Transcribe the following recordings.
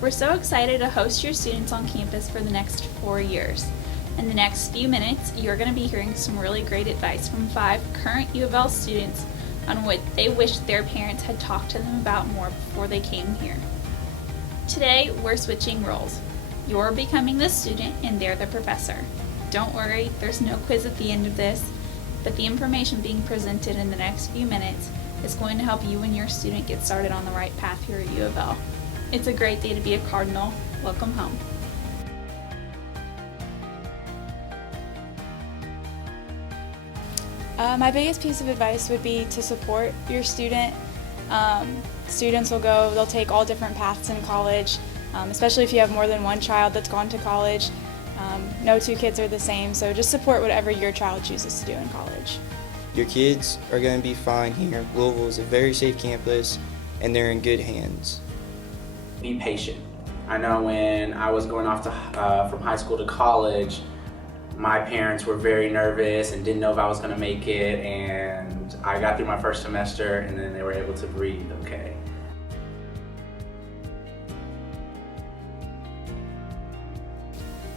We're so excited to host your students on campus for the next 4 years. In the next few minutes, you're going to be hearing some really great advice from 5 current UofL students on what they wish their parents had talked to them about more before they came here. Today, we're switching roles. You're becoming the student and they're the professor. Don't worry, there's no quiz at the end of this, but the information being presented in the next few minutes is going to help you and your student get started on the right path here at UofL. It's a great day to be a Cardinal. Welcome home. My biggest piece of advice would be to support your student. Students they'll take all different paths in college, especially if you have more than one child that's gone to college. No two kids are the same, so just support whatever your child chooses to do in college. Your kids are going to be fine here. Louisville is a very safe campus, and they're in good hands. Be patient. I know when I was going off from high school to college, my parents were very nervous and didn't know if I was going to make it, and I got through my first semester and then they were able to breathe okay.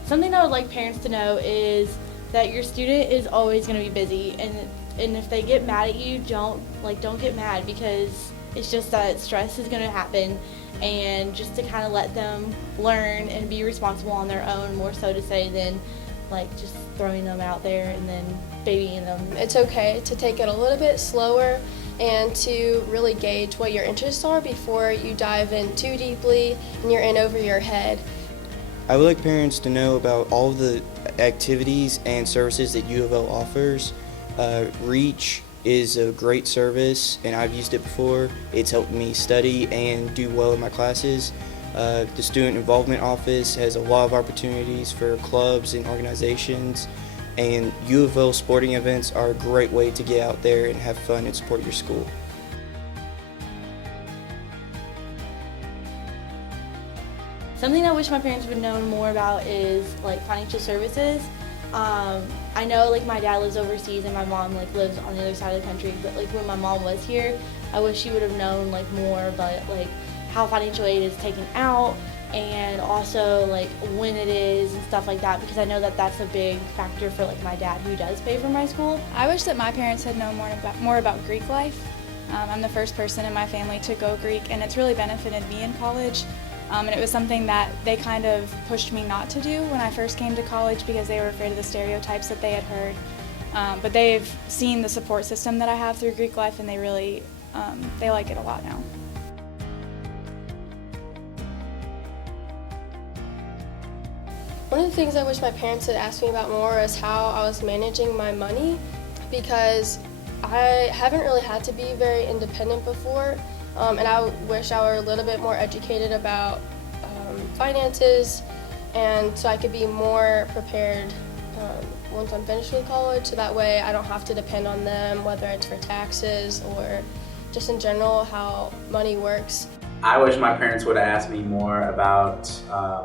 Something I would like parents to know is that your student is always going to be busy, and if they get mad at you, don't get mad, because it's just that stress is going to happen, and just to kind of let them learn and be responsible on their own, more so to say than just throwing them out there and then babying them. It's okay to take it a little bit slower and to really gauge what your interests are before you dive in too deeply and you're in over your head. I would like parents to know about all of the activities and services that UofL offers. REACH is a great service, and I've used it before. It's helped me study and do well in my classes. The Student Involvement Office has a lot of opportunities for clubs and organizations, and UofL sporting events are a great way to get out there and have fun and support your school. Something I wish my parents would know more about is financial services. I know my dad lives overseas and my mom lives on the other side of the country, but when my mom was here, I wish she would have known more about how financial aid is taken out, and also when it is and stuff like that, because I know that that's a big factor for my dad, who does pay for my school. I wish that my parents had known more about Greek life. I'm the first person in my family to go Greek, and it's really benefited me in college. And it was something that they kind of pushed me not to do when I first came to college, because they were afraid of the stereotypes that they had heard. But they've seen the support system that I have through Greek life, and they really they like it a lot now. One of the things I wish my parents had asked me about more is how I was managing my money, because I haven't really had to be very independent before, and I wish I were a little bit more educated about finances, and so I could be more prepared once I'm finished with college, so that way I don't have to depend on them, whether it's for taxes or just in general how money works. I wish my parents would have asked me more about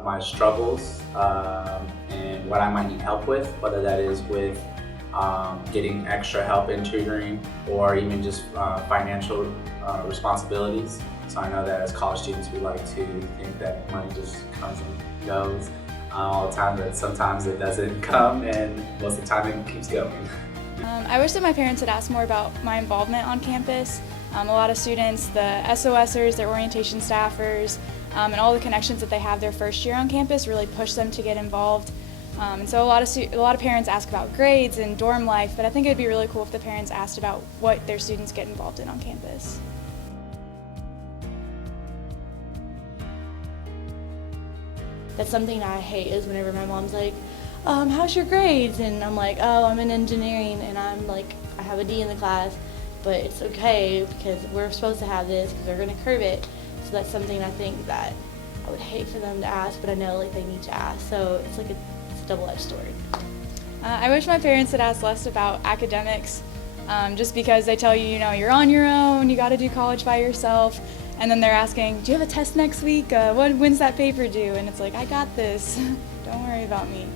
my struggles and what I might need help with, whether that is with getting extra help in tutoring or even just financial responsibilities. So I know that as college students we like to think that money just comes and goes all the time, but sometimes it doesn't come, and most of the time it keeps going. I wish that my parents had asked more about my involvement on campus. A lot of students, the SOSers, their orientation staffers, and all the connections that they have their first year on campus really push them to get involved. And so a lot of parents ask about grades and dorm life, but I think it would be really cool if the parents asked about what their students get involved in on campus. That's something I hate, is whenever my mom's like, how's your grades? And I'm like, oh, I'm in engineering, and I have a D in the class, but it's okay because we're supposed to have this because they're going to curve it. So that's something I think that I would hate for them to ask, but I know they need to ask. So it's it's a double-edged sword. I wish my parents had asked less about academics, just because they tell you, you're on your own, you got to do college by yourself. And then they're asking, do you have a test next week? When's that paper due? And it's I got this. Don't worry about me.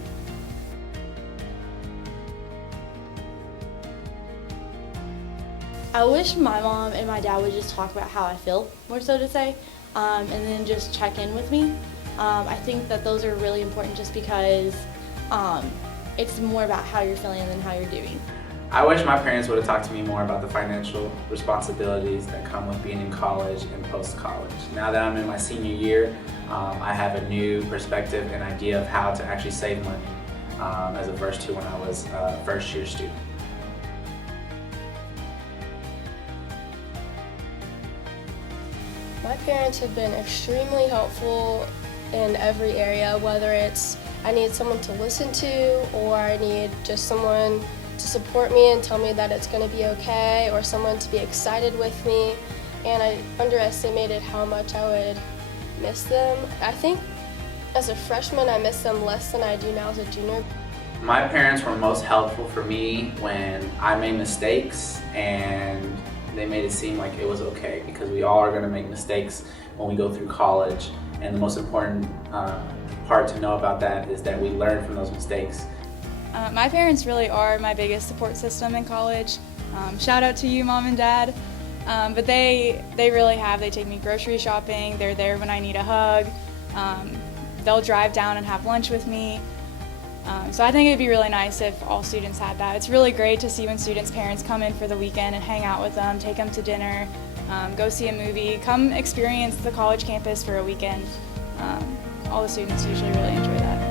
I wish my mom and my dad would just talk about how I feel, more so to say. and then just check in with me. I think that those are really important just because it's more about how you're feeling than how you're doing. I wish my parents would have talked to me more about the financial responsibilities that come with being in college and post-college. Now that I'm in my senior year, I have a new perspective and idea of how to actually save money as opposed to when I was a first-year student. My parents have been extremely helpful in every area, whether it's I need someone to listen to, or I need just someone to support me and tell me that it's going to be okay, or someone to be excited with me. And I underestimated how much I would miss them. I think as a freshman I miss them less than I do now as a junior. My parents were most helpful for me when I made mistakes, and they made it seem like it was okay, because we all are going to make mistakes when we go through college, and the most important part to know about that is that we learn from those mistakes. My parents really are my biggest support system in college. Shout out to you, Mom and Dad. But they really have. They take me grocery shopping. They're there when I need a hug. They'll drive down and have lunch with me. So I think it'd be really nice if all students had that. It's really great to see when students' parents come in for the weekend and hang out with them, take them to dinner, go see a movie, come experience the college campus for a weekend. All the students usually really enjoy that.